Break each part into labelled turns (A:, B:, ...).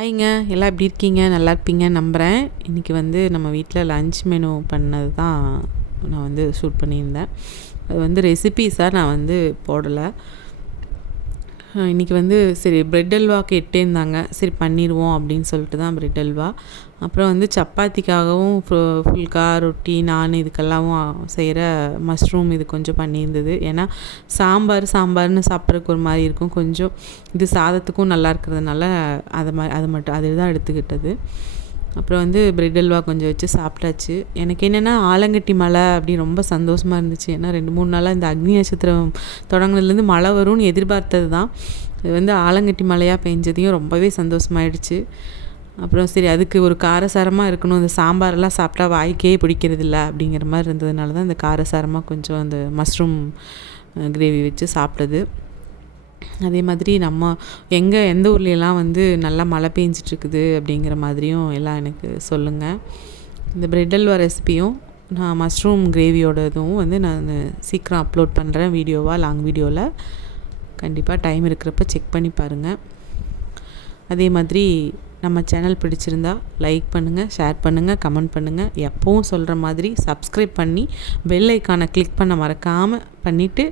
A: ஹாய்ங்க எல்லாம் எப்படி இருக்கீங்க? நல்லா இருப்பீங்க நம்புகிறேன் இன்றைக்கி வந்து நம்ம வீட்டில் லஞ்ச் மெனு பண்ணது தான் நான் வந்து ஷூட் பண்ணியிருந்தேன். அது வந்து ரெசிபீஸாக நான் வந்து போடலை. இன்றைக்கி வந்து சரி ப்ரெட் அல்வா கேட்டேருந்தாங்க சரி பண்ணிடுவோம் அப்படின்னு சொல்லிட்டு தான் ப்ரெட் அல்வா. அப்புறம் வந்து சப்பாத்திக்காகவும் ஃபுல்கா ரொட்டி நான் இதுக்கெல்லாம் செய்கிற மஷ்ரூம் இது கொஞ்சம் பண்ணியிருந்தது. ஏன்னா சாம்பார் சாம்பார்னு சாப்பிட்றதுக்கு ஒரு மாதிரி இருக்கும். கொஞ்சம் இது சாதத்துக்கும் நல்லா இருக்கிறதுனால அதை மாதிரி அது மட்டும் அது தான் எடுத்துக்கிட்டது. அப்புறம் வந்து பிரெட் அல்வா கொஞ்சம் வச்சு சாப்பிட்டாச்சு. எனக்கு என்னென்னா ஆலங்கட்டி மழை அப்படி ரொம்ப சந்தோஷமாக இருந்துச்சு. ஏன்னா ரெண்டு மூணு நாளாக இந்த அக்னி நட்சத்திரம் தொடங்கினதுலேருந்து மழை வரும்னு எதிர்பார்த்தது தான் இது வந்து ஆலங்கட்டி மழையாக பெஞ்சதையும் ரொம்பவே சந்தோஷமாயிடுச்சு. அப்புறம் சரி அதுக்கு ஒரு காரசாரமாக இருக்கணும். இந்த சாம்பாரெல்லாம் சாப்பிட்டா வாய்க்கே பிடிக்கிறதில்ல அப்படிங்கிற மாதிரி இருந்ததுனால தான் இந்த காரசாரமாக கொஞ்சம் அந்த மஷ்ரூம் கிரேவி வச்சு சாப்பிட்டது. அதே மாதிரி நம்ம எங்கே எந்த ஊர்லெலாம் வந்து நல்லா மழை பெஞ்சிட்ருக்குது அப்படிங்கிற மாதிரியும் எல்லாம் எனக்கு சொல்லுங்கள் இந்த பிரெட் அல்வா ரெசிப்பியும் நான் மஷ்ரூம் கிரேவியோட இதுவும் வந்து நான் சீக்கிரம் அப்லோட் பண்ணுறேன் வீடியோவாக லாங் வீடியோவில் கண்டிப்பாக டைம் இருக்கிறப்ப செக் பண்ணி பாருங்கள் அதே மாதிரி நம்ம சேனல் பிடிச்சிருந்தா லைக் பண்ணுங்கள் ஷேர் பண்ணுங்கள் கமெண்ட் பண்ணுங்கள் எப்போவும் சொல்கிற மாதிரி சப்ஸ்கிரைப் பண்ணி பெல் ஐக்கானை கிளிக் பண்ண மறக்காமல் பண்ணிவிட்டு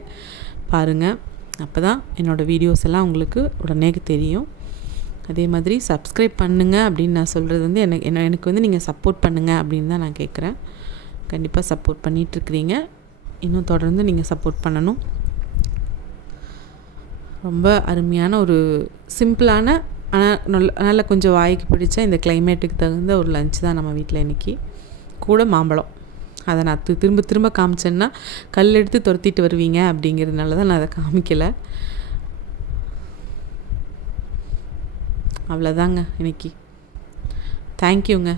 A: பாருங்கள் அப்போ தான் என்னோடய வீடியோஸ் எல்லாம் உங்களுக்கு உடனே தெரியும். அதே மாதிரி சப்ஸ்கிரைப் பண்ணுங்கள் அப்படின்னு நான் சொல்கிறது வந்து எனக்கு என்ன எனக்கு வந்து நீங்கள் சப்போர்ட் பண்ணுங்கள் அப்படின்னு தான் நான் கேட்குறேன் கண்டிப்பாக சப்போர்ட் பண்ணிகிட்ருக்கிறீங்க இன்னும் தொடர்ந்து நீங்கள் சப்போர்ட் பண்ணணும். ரொம்ப அருமையான ஒரு சிம்பிளான ஆனால் நல்ல நல்ல கொஞ்சம் வாய்க்கு பிடிச்ச இந்த கிளைமேட்டுக்கு தகுந்த ஒரு லஞ்ச் தான் நம்ம வீட்டில் இன்றைக்கி கூட மாம்பழம். அதை நான் திரும்ப திரும்ப காமிச்சேன்னா கல் எடுத்து துரத்திட்டு வருவீங்க அப்படிங்கிறதுனால தான் நான் அதை காமிக்கலை. அவ்வளோதாங்க இன்னைக்கு. தேங்க்யூங்க